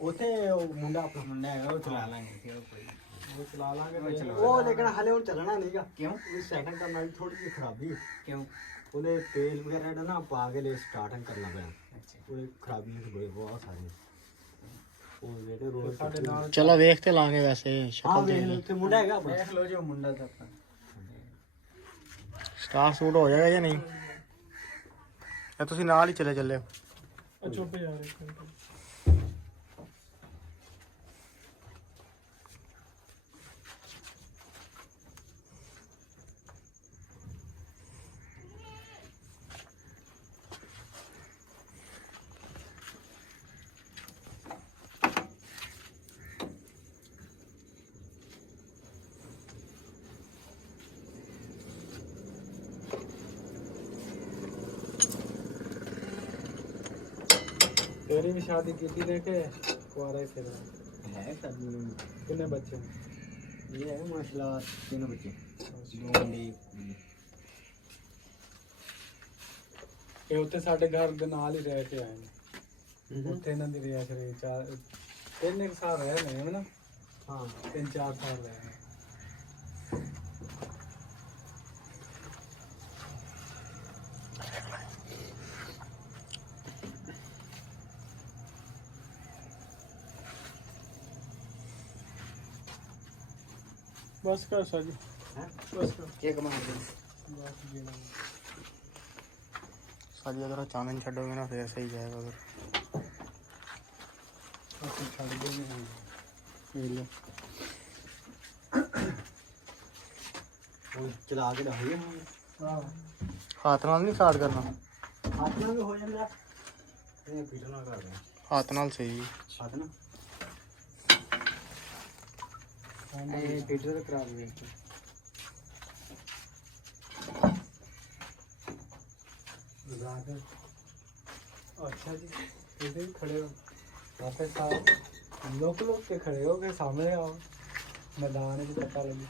ਉੱਥੇ ਉਹ ਮੁੰਡਾ ਆਪਣਾ ਮੁੰਡਾ ਹੈਗਾ ਉਹ ਚਲਾ ਲਾਂਗੇ ਫਿਰ ਕੋਈ ਉਹ ਚਲਾ ਲਾਂਗੇ ਉਹ ਚਲਾ ਉਹ ਲੇਕਿਨ ਹਾਲੇ ਹੁਣ ਚੱਲਣਾ ਨਹੀਂਗਾ ਕਿਉਂ ਉਹ ਸੈਟਿੰਗ ਕਰਨ ਵਾਲੀ ਥੋੜੀ ਜਿਹੀ ਖਰਾਬੀ ਕਿਉਂ ਉਹਦੇ ਤੇਲ ਵਗੈਰਾ ਦਾ ਨਾ ਪਾ ਕੇ ਲੈ ਸਟਾਰਟਿੰਗ ਕਰਨਾ ਪਿਆ ਅੱਛਾ ਉਹਦੇ ਖਰਾਬੀਆਂ ਤੇ ਬਹੁਤ ਸਾਰੀਆਂ ਉਹ ਜਿਹੜੇ ਰੋਡ ਸਾਡੇ ਨਾਲ ਚਲੋ ਵੇਖ ਤੇ ਲਾਂਗੇ ਵੈਸੇ ਹਾਂ ਸ਼ਕਲ ਵੇਖ ਦੇ ਲਓ ਉੱਥੇ ਮੁੰਡਾ ਹੈਗਾ ਆਪਣਾ ਦੇਖ ਲਓ ਜੋ ਮੁੰਡਾ ਤਾਂ ਆਪਣਾ ਸਟਾਰ ਸੂਟ ਹੋ ਜਾਏਗਾ ਜਾਂ ਨਹੀਂ ਜਾਂ ਤੁਸੀਂ ਨਾਲ ਹੀ ਚੱਲੇ ਹੋ ਚੁੱਪ ਜਾ ਰਹੇ तेरी भी शादी की थी लेके कुआरा ही फिर ਹੈ ਸਾਡੀ कितने बच्चे हैं ਇਹ ਹੈ ਮਾਸ਼ਾਅੱਲਾ 3 ਬੱਚੇ ਦੋ ਮੁੰਡੇ ਇਹ ਉੱਥੇ ਸਾਡੇ ਘਰ ਦੇ ਨਾਲ ਹੀ ਰਹਿ ਕੇ ਆਏ ਨੇ ਉੱਥੇ ਇਹਨਾਂ ਦੀ ਰਿਆਇਤ ਰਹੀ 3 ਸਾਲ ਰਹੇ ਨੇ ਨਾ ਹਾਂ 3-4 ਸਾਲ ਰਹੇ ਨੇ बस कर साजी ਹੈ बस कर ਕੇਕ ਮਾਰ ਦੇ बस ये ना ਸਾਡੀ ਅਗਰ ਚਾਨਣ ਛੱਡੋਗੇ ਨਾ ਫਿਰ ਸਹੀ ਜਾਏਗਾ ਫਿਰ ਅਸੀਂ ਛੱਡ ਦੇਣੇ ਹਾਂ ਇਹ ਲਓ ਉਹ ਚਲਾ ਕੇ ਹੋਈ ਹਾਂ ਹੱਥ ਨਾਲ ਨਹੀਂ ਸਟਾਰਟ ਕਰਨਾ ਹੱਥ ਨਾਲ ਵੀ ਹੋ ਜਾਂਦਾ ਇਹ ਪੀਟਰ ਨਾਲ ਕਰਦੇ ਹੱਥ ਨਾਲ ਸਹੀ ਹੱਥ ਨਾਲ ਇਹ ਪੀਟਰ ਦਾ ਕਰਾ ਦੇ अच्छा जी इधर ही खड़े हो वहाँ साथ लोग के खड़े हो के सामने आओ मैदान में पता लगे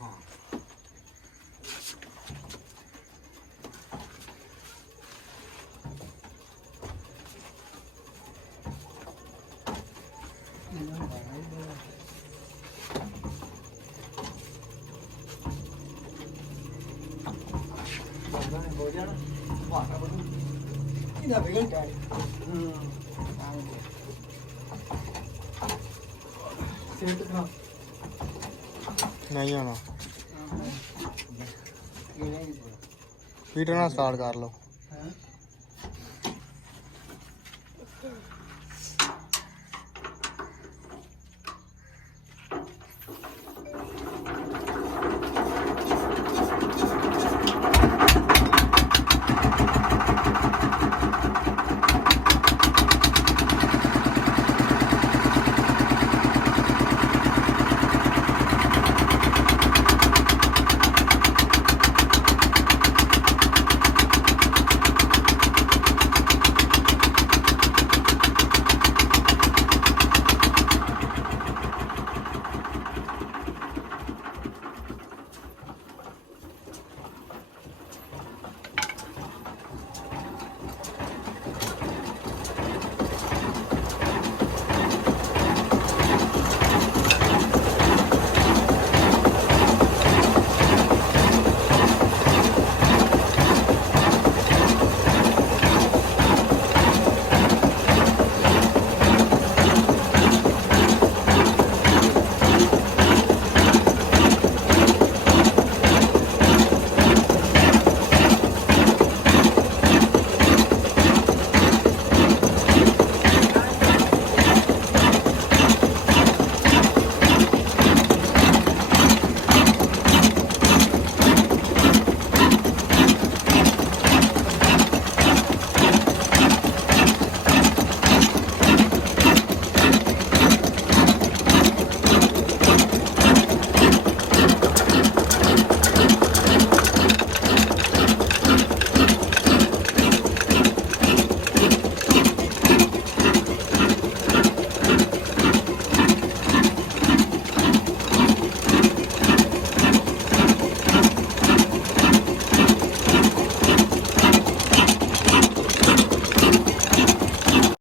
ਹਾਂ ਹੋ ਜਾਣਾ ਵਾਹ ਬਣ ਇਹਦਾ ਬਿਗਲ ਟਾਈ सेट था ਨਹੀਂ ਆਉਣਾ ਇਹ ਨਹੀਂ ਪੀਟਰ ਨਾਲ ਸਟਾਰਟ ਕਰ ਲਓ